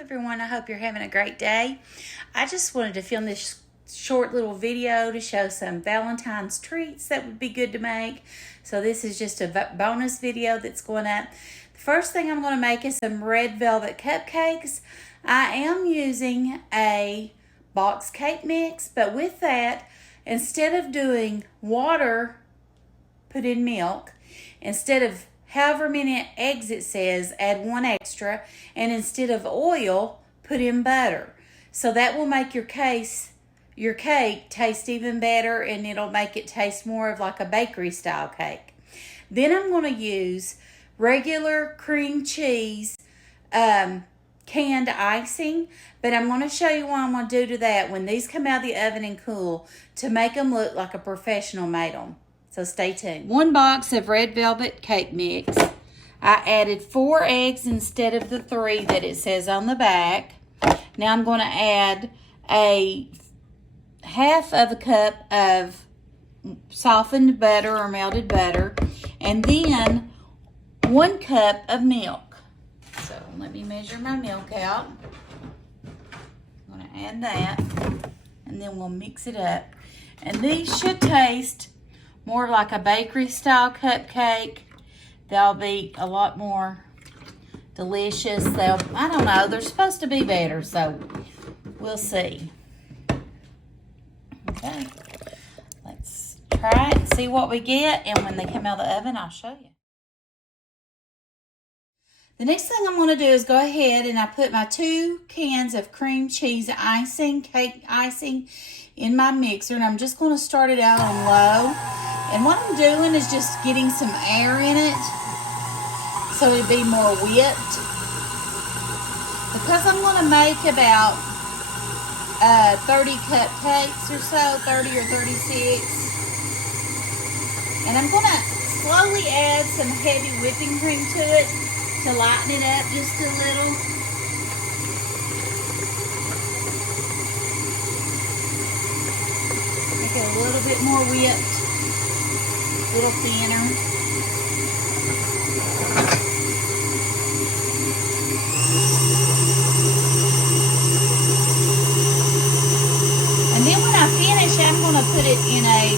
everyone, I hope you're having a great day. I just wanted to film this short little video to show some Valentine's treats that would be good to make. So this is just a bonus video that's going up. The first thing I'm going to make is some red velvet cupcakes. I am using a box cake mix, but with that, instead of doing water put in milk, instead of however many eggs it says, add one extra, and instead of oil, put in butter. So that will make your cake taste even better, and it'll make it taste more of like a bakery style cake. Then I'm going to use regular cream cheese canned icing, but I'm going to show you what I'm going to do to that when these come out of the oven and cool to make them look like a professional made them. So stay tuned. 1 box of red velvet cake mix. I added 4 eggs instead of the 3 that it says on the back. Now I'm going to add a half of a cup of softened butter or melted butter, and then 1 cup of milk. So let me measure my milk out. I'm going to add that, and then we'll mix it up. And these should taste more like a bakery style cupcake. They'll be a lot more delicious. I don't know, they're supposed to be better, so we'll see. Okay, let's try it and see what we get, and when they come out of the oven, I'll show you. The next thing I'm going to do is go ahead and I put my 2 cans of cream cheese icing, cake icing, in my mixer, and I'm just going to start it out on low. And what I'm doing is just getting some air in it so it'll be more whipped. Because I'm going to make about 30 cupcakes or so, 30 or 36. And I'm going to slowly add some heavy whipping cream to it to lighten it up just a little. Make it a little bit more whipped. A little thinner. And then when I finish, I'm going to put it in a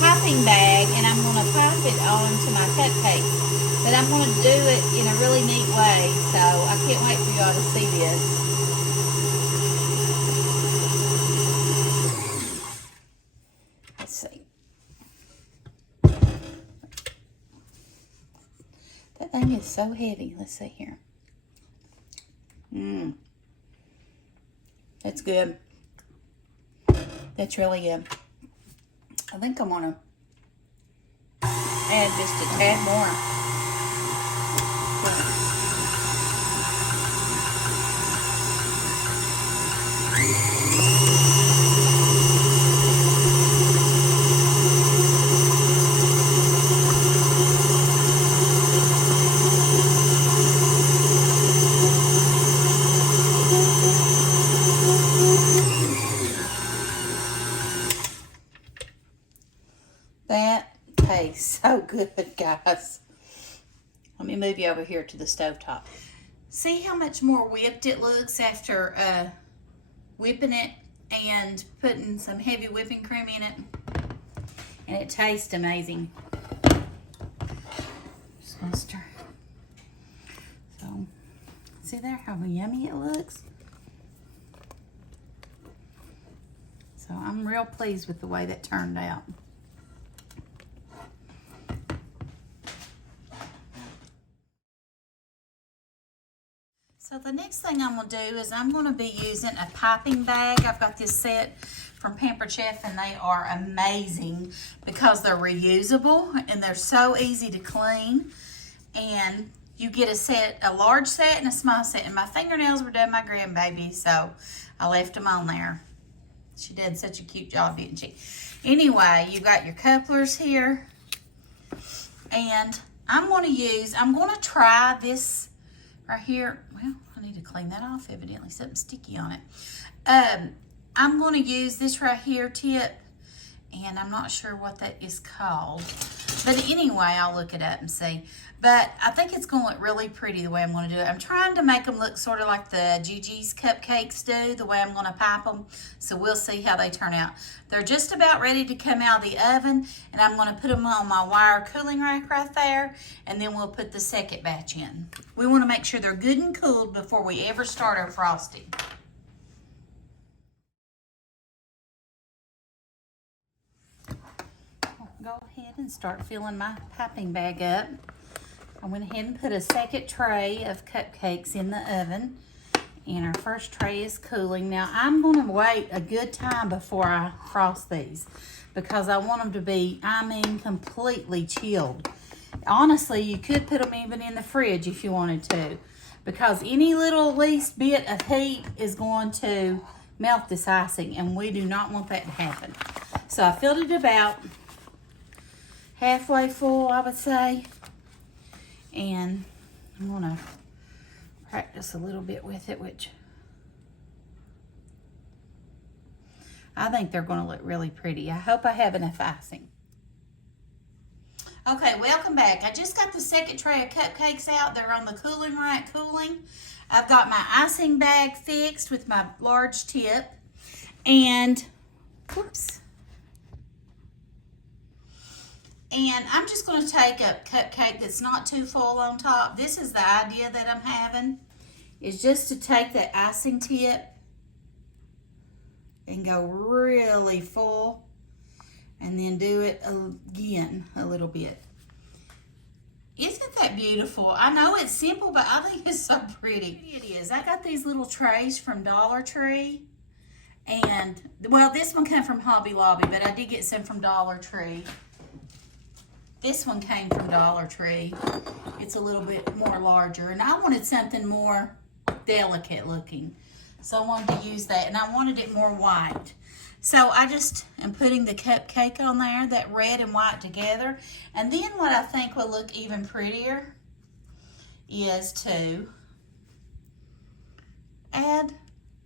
piping bag, and I'm going to pop it onto my cupcakes. But I'm going to do it in a really neat way, so I can't wait for y'all to see this. Let's see. That thing is so heavy. Let's see here. That's good. That's really good. I think I'm going to add just a tad more. That tastes so good, guys. Let me move you over here to the stovetop. See how much more whipped it looks after whipping it and putting some heavy whipping cream in it? And it tastes amazing. Just gonna stir. So, see there how yummy it looks? So I'm real pleased with the way that turned out. So the next thing I'm going to do is I'm going to be using a piping bag. I've got this set from Pampered Chef, and they are amazing because they're reusable and they're so easy to clean. And you get a large set and a small set. And my fingernails were done by grandbaby, so I left them on there. She did such a cute job, didn't she? Anyway, you've got your couplers here. And I'm going to try this right here. Well, I need to clean that off. Evidently something sticky on it. I'm going to use this right here tip, and I'm not sure what that is called. But anyway, I'll look it up and see. But I think it's going to look really pretty the way I'm going to do it. I'm trying to make them look sort of like the Gigi's cupcakes do, the way I'm going to pipe them. So we'll see how they turn out. They're just about ready to come out of the oven, and I'm going to put them on my wire cooling rack right there, and then we'll put the second batch in. We want to make sure they're good and cooled before we ever start our frosting. Go ahead and start filling my piping bag up. I went ahead and put a second tray of cupcakes in the oven, and our first tray is cooling. Now I'm going to wait a good time before I frost these because I want them to be, completely chilled. Honestly, you could put them even in the fridge if you wanted to, because any little least bit of heat is going to melt this icing, and we do not want that to happen. So I filled it about halfway full, I would say. And I'm gonna practice a little bit with it, which I think they're gonna look really pretty. I hope I have enough icing. Okay, welcome back. I just got the second tray of cupcakes out. They're on the cooling rack cooling. I've got my icing bag fixed with my large tip. And, whoops. And I'm just going to take a cupcake that's not too full on top. This is the idea that I'm having, is just to take that icing tip and go really full, and then do it again a little bit. Isn't that beautiful? I know it's simple, but I think it's so pretty. It is. I got these little trays from Dollar Tree. And, well, this one came from Hobby Lobby, but I did get some from Dollar Tree. This one came from Dollar Tree. It's a little bit more larger, and I wanted something more delicate looking. So I wanted to use that, and I wanted it more white. So I just am putting the cupcake on there, that red and white together. And then what I think will look even prettier is to add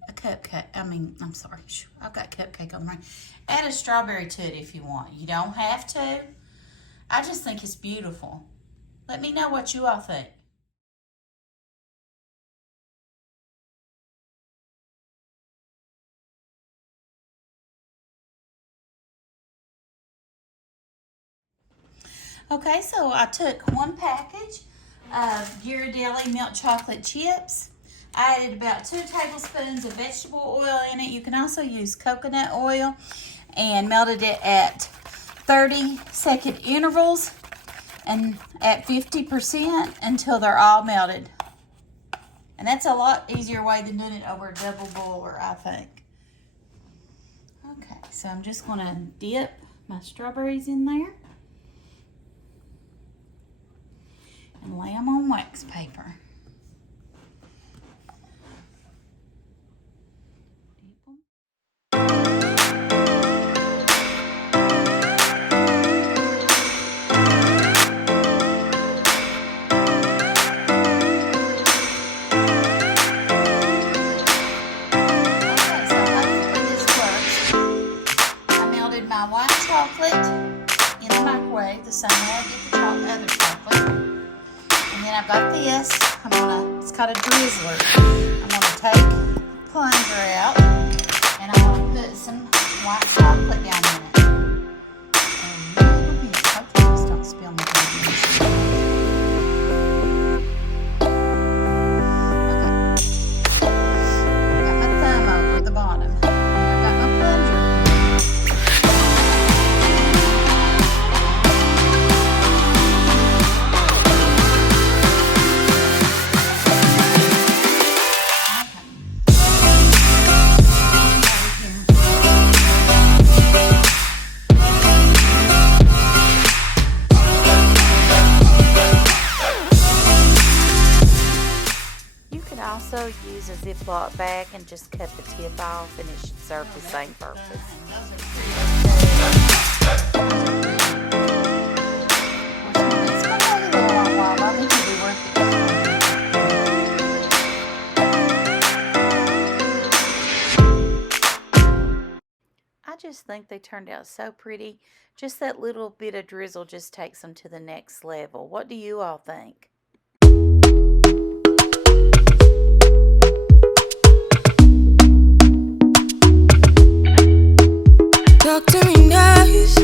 a cupcake. I've got cupcake on there. Add a strawberry to it if you want. You don't have to. I just think it's beautiful. Let me know what you all think. Okay, so I took one package of Ghirardelli milk chocolate chips. I added about 2 tablespoons of vegetable oil in it. You can also use coconut oil, and melted it at 30-second intervals and at 50% until they're all melted. And that's a lot easier way than doing it over a double boiler, I think. Okay, so I'm just going to dip my strawberries in there and lay them on wax paper. The same way I did the other chocolate. And then I've got this. It's called a Drizzler. I'm gonna take the plunger out, and I'm gonna put some white chocolate down in it. And a little bit. Hopefully this don't spill my thing. Okay. I got my thumb over the bottom. I got my plunger. Also use a Ziploc bag and just cut the tip off, and it should serve the same purpose. I just think they turned out so pretty. Just that little bit of drizzle just takes them to the next level. What do you all think? Talk to me nice.